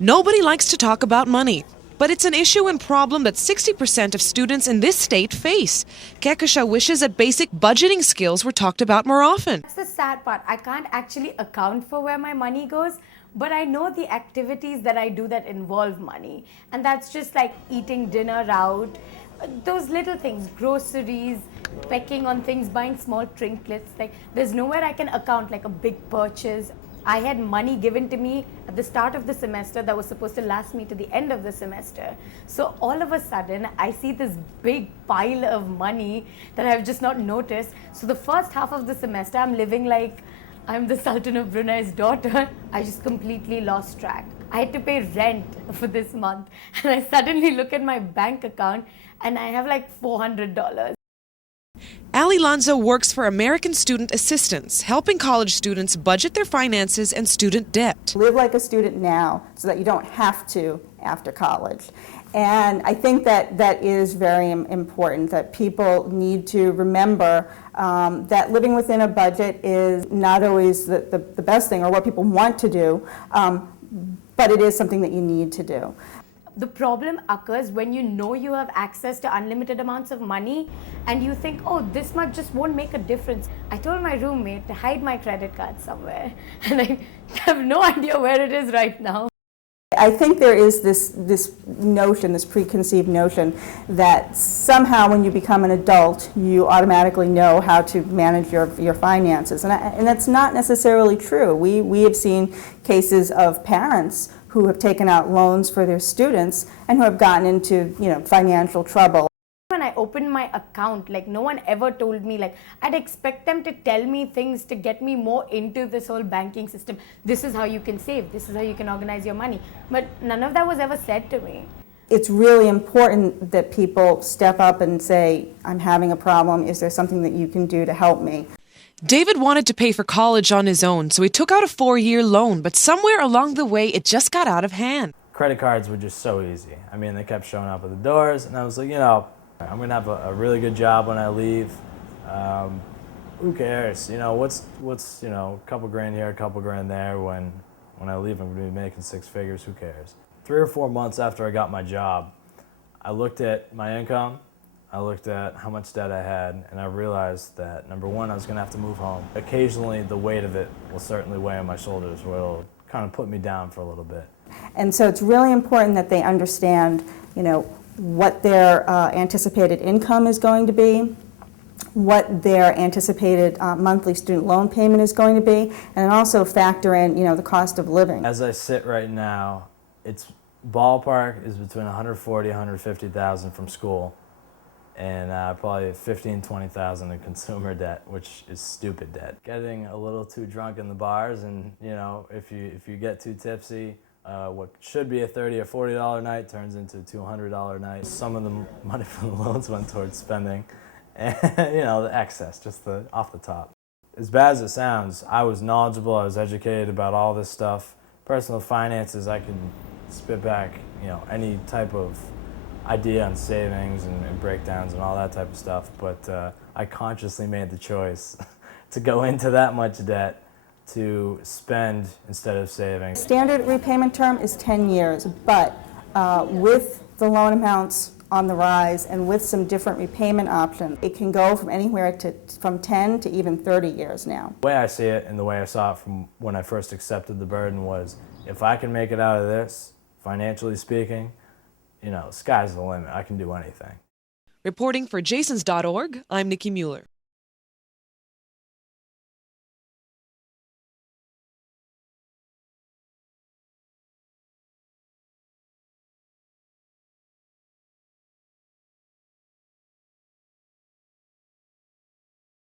Nobody likes to talk about money, but it's an issue and problem that 60% of students in this state face. Kekasha wishes that basic budgeting skills were talked about more often. That's the sad part. I can't actually account for where my money goes, but I know the activities that I do that involve money. And that's just like eating dinner out, those little things, groceries, pecking on things, buying small trinkets. Like there's nowhere I can account like a big purchase. I had money given to me at the start of the semester that was supposed to last me to the end of the semester. So all of a sudden, I see this big pile of money that I've just not noticed. So the first half of the semester, I'm living like I'm the Sultan of Brunei's daughter. I just completely lost track. I had to pay rent for this month. And I suddenly look at my bank account and I have like $400. Ali Lanza works for American Student Assistance, helping college students budget their finances and student debt. Live like a student now so that you don't have to after college. And I think that that is very important, that people need to remember that living within a budget is not always the best thing or what people want to do, but it is something that you need to do. The problem occurs when you know you have access to unlimited amounts of money and you think, oh, this much just won't make a difference. I told my roommate to hide my credit card somewhere and I have no idea where it is right now. I think there is this notion, this preconceived notion that somehow when you become an adult, you automatically know how to manage your finances. And that's not necessarily true. We have seen cases of parents who have taken out loans for their students and who have gotten into, financial trouble. When I opened my account, like no one ever told me, like I'd expect them to tell me things to get me more into this whole banking system. This is how you can save, this is how you can organize your money. But none of that was ever said to me. It's really important that people step up and say, I'm having a problem, is there something that you can do to help me? David wanted to pay for college on his own, so he took out a 4-year loan, but somewhere along the way, it just got out of hand. Credit cards were just so easy. I mean, they kept showing up at the doors, and I was like, I'm going to have a really good job when I leave. Who cares? What's a couple grand here, a couple grand there. When I leave, I'm going to be making 6 figures. Who cares? 3 or 4 months after I got my job, I looked at my income. I looked at how much debt I had, and I realized that, number one, I was going to have to move home. Occasionally, the weight of it will certainly weigh on my shoulders, where it'll kind of put me down for a little bit. And so it's really important that they understand, what their anticipated income is going to be, what their anticipated monthly student loan payment is going to be, and also factor in, the cost of living. As I sit right now, its ballpark is between $140,000 and $150,000 from school, and probably $15,000 to $20,000 in consumer debt, which is stupid debt. Getting a little too drunk in the bars, and if you get too tipsy, what should be a $30 or $40 night turns into a $200 night. Some of the money from the loans went towards spending, and the excess, just off the top. As bad as it sounds, I was knowledgeable. I was educated about all this stuff. Personal finances, I can spit back, any type of idea on savings and breakdowns and all that type of stuff, but I consciously made the choice to go into that much debt to spend instead of saving. Standard repayment term is 10 years, but with the loan amounts on the rise and with some different repayment options, it can go from anywhere from 10 to even 30 years now. The way I see it and the way I saw it from when I first accepted the burden was, if I can make it out of this, financially speaking, sky's the limit. I can do anything. Reporting for Jasons.org, I'm Nikki Muller.